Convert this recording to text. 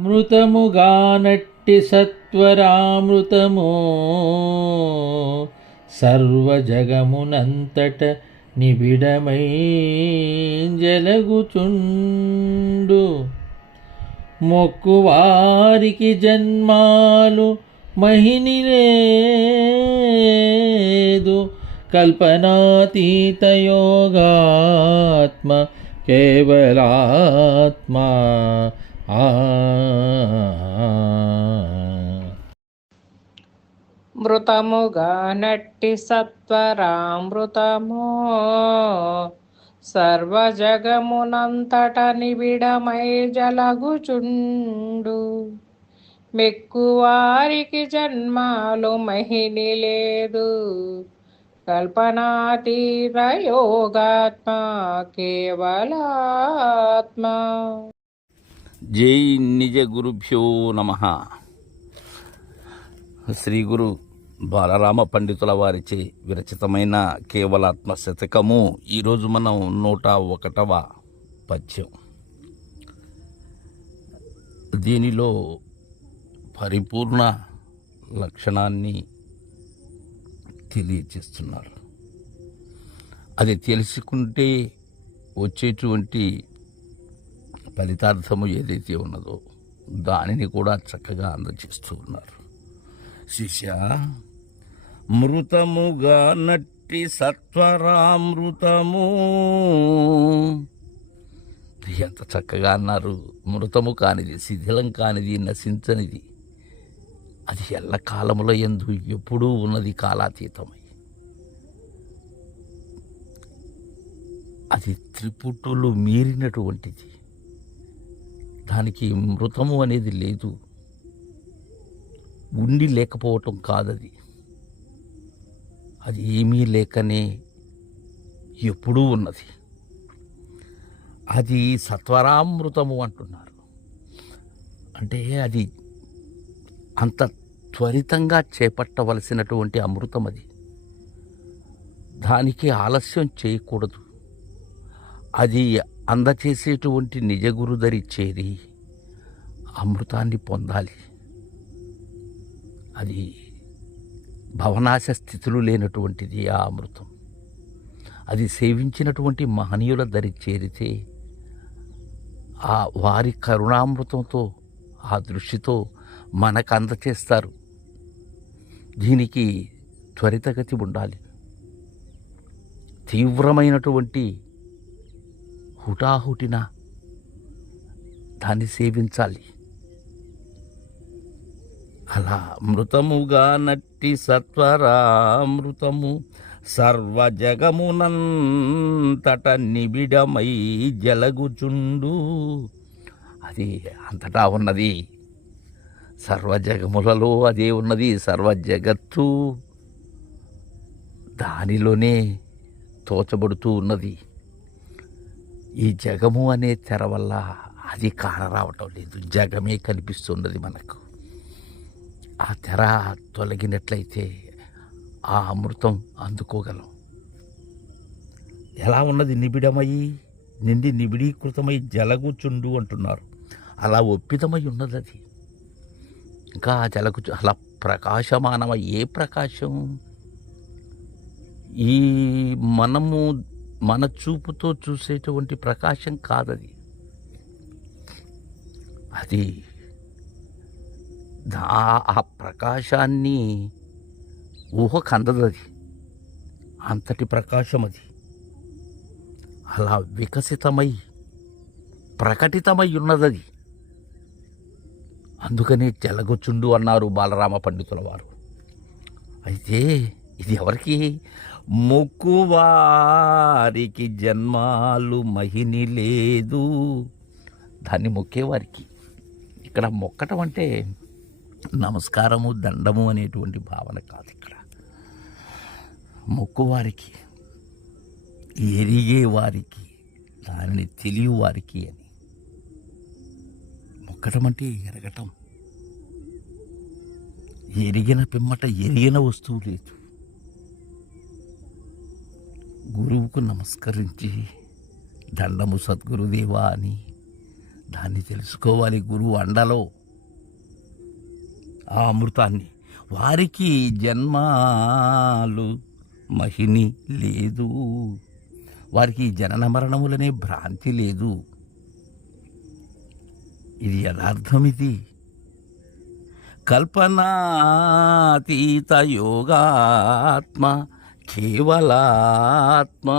మృతముగానట్టి సత్వరామృతము సర్వజగమునంతట నిబిడమై జలగుచుండు. మొక్కువారికి జన్మాలు మహిని లేదు, కల్పనాతీత యోగాత్మ కేవలాత్మ. మృతముగా నట్టి సత్వరామృతము సర్వజగమునంతట నిబిడమై జలగుచుండు. మెక్కువారికి జన్మాలు మహిని లేదు, కల్పనాతీత యోగాత్మ కేవలాత్మ. జై నిజ గురుభ్యో నమః. శ్రీ గురు బాలరామ పండితుల వారిచే విరచితమైన కేవలాత్మ శతకము. ఈరోజు మనం 101వ పద్యం. దీనిలో పరిపూర్ణ లక్షణాన్ని తెలియచేస్తున్నారు. అది తెలుసుకుంటే వచ్చేటువంటి ఫలితార్థము ఏదైతే ఉన్నదో దానిని కూడా చక్కగా అందజేస్తూ ఉన్నారు. శిష్య, మృతముగా నట్టి సత్వరామృతము. ఎంత చక్కగా అన్నారు. మృతము కానిది, శిథిలం కానిది, నశించనిది, అది ఎల్లకాలముల యందు ఎప్పుడూ ఉన్నది, కాలాతీతమై. అది త్రిపుట్టులు మీరినటువంటిది. దానికి మృతము అనేది లేదు. ఉండి లేకపోవటం కాదది. అది ఏమీ లేకనే ఎప్పుడూ ఉన్నది. అది సత్వరామృతము అంటున్నారు. అంటే అది అంత త్వరితంగా చేపట్టవలసినటువంటి అమృతం. అది దానికి ఆలస్యం చేయకూడదు. అది అందచేసేటువంటి నిజగురుదరి చేరి అమృతాన్ని పొందాలి. అది భవనాశ స్థితులు లేనటువంటిది ఆ అమృతం. అది సేవించినటువంటి మహనీయుల దరి చేరితే ఆ వారి కరుణామృతంతో, ఆ దృష్టితో మనకు అందచేస్తారు. దీనికి త్వరితగతి ఉండాలి. తీవ్రమైనటువంటి హుటాహుటిన దాన్ని సేవించాలి. అలా మృతముగా నట్టి సత్వరామృతము సర్వజగమునంతట నిబిడమై జలగుచుండు. అది అంతటా ఉన్నది. సర్వజగములలో అదే ఉన్నది. సర్వజగత్తు దానిలోనే తోచబడుతూ ఉన్నది. ఈ జగము అనే తెర వల్ల అది కానరావటం లేదు. జగమే కనిపిస్తున్నది మనకు. ఆ తెర తొలగినట్లయితే ఆ అమృతం అందుకోగలం. ఎలా ఉన్నది? నిబిడమై, నిండి నిబిడీకృతమై జలగుచుండు అంటున్నారు. అలా ఒప్పితమై ఉన్నది అది. ఇంకా జలగు అలా ప్రకాశమానమై. ఏ ప్రకాశం? ఈ మనము మన చూపుతో చూసేటువంటి ప్రకాశం కాదది. అది ఆ ప్రకాశాన్ని ఊహకు అందదు. అది అంతటి ప్రకాశం. అది అలా వికసితమై ప్రకటితమై ఉన్నది. అందుకనే జలగొచ్చుండు అన్నారు బాలరామ పండితుల వారు. అయితే ఇది ఎవరికి? మొక్కువారికి జన్మాలు మహిని లేదు. దాన్ని మొక్కేవారికి. ఇక్కడ మొక్కటం అంటే నమస్కారము, దండము అనేటువంటి భావన కాదు. ఇక్కడ మొక్కువారికి, ఎరిగే వారికి, దానిని తెలియ వారికి అని. మొక్కటం అంటే ఎరగటం. ఎరిగిన పిమ్మట ఎరిగిన వస్తువు లేదు. గురువుకు నమస్కరించి దండము సద్గురుదేవా అని దాన్ని తెలుసుకోవాలి గురువు అండలో ఆ అమృతాన్ని. వారికి జన్మాలు మహిని లేదు, వారికి జనన మరణములనే భ్రాంతి లేదు. ఇది యథార్థం. ఇది కల్పనాతీత యోగాత్మ కేవలాత్మ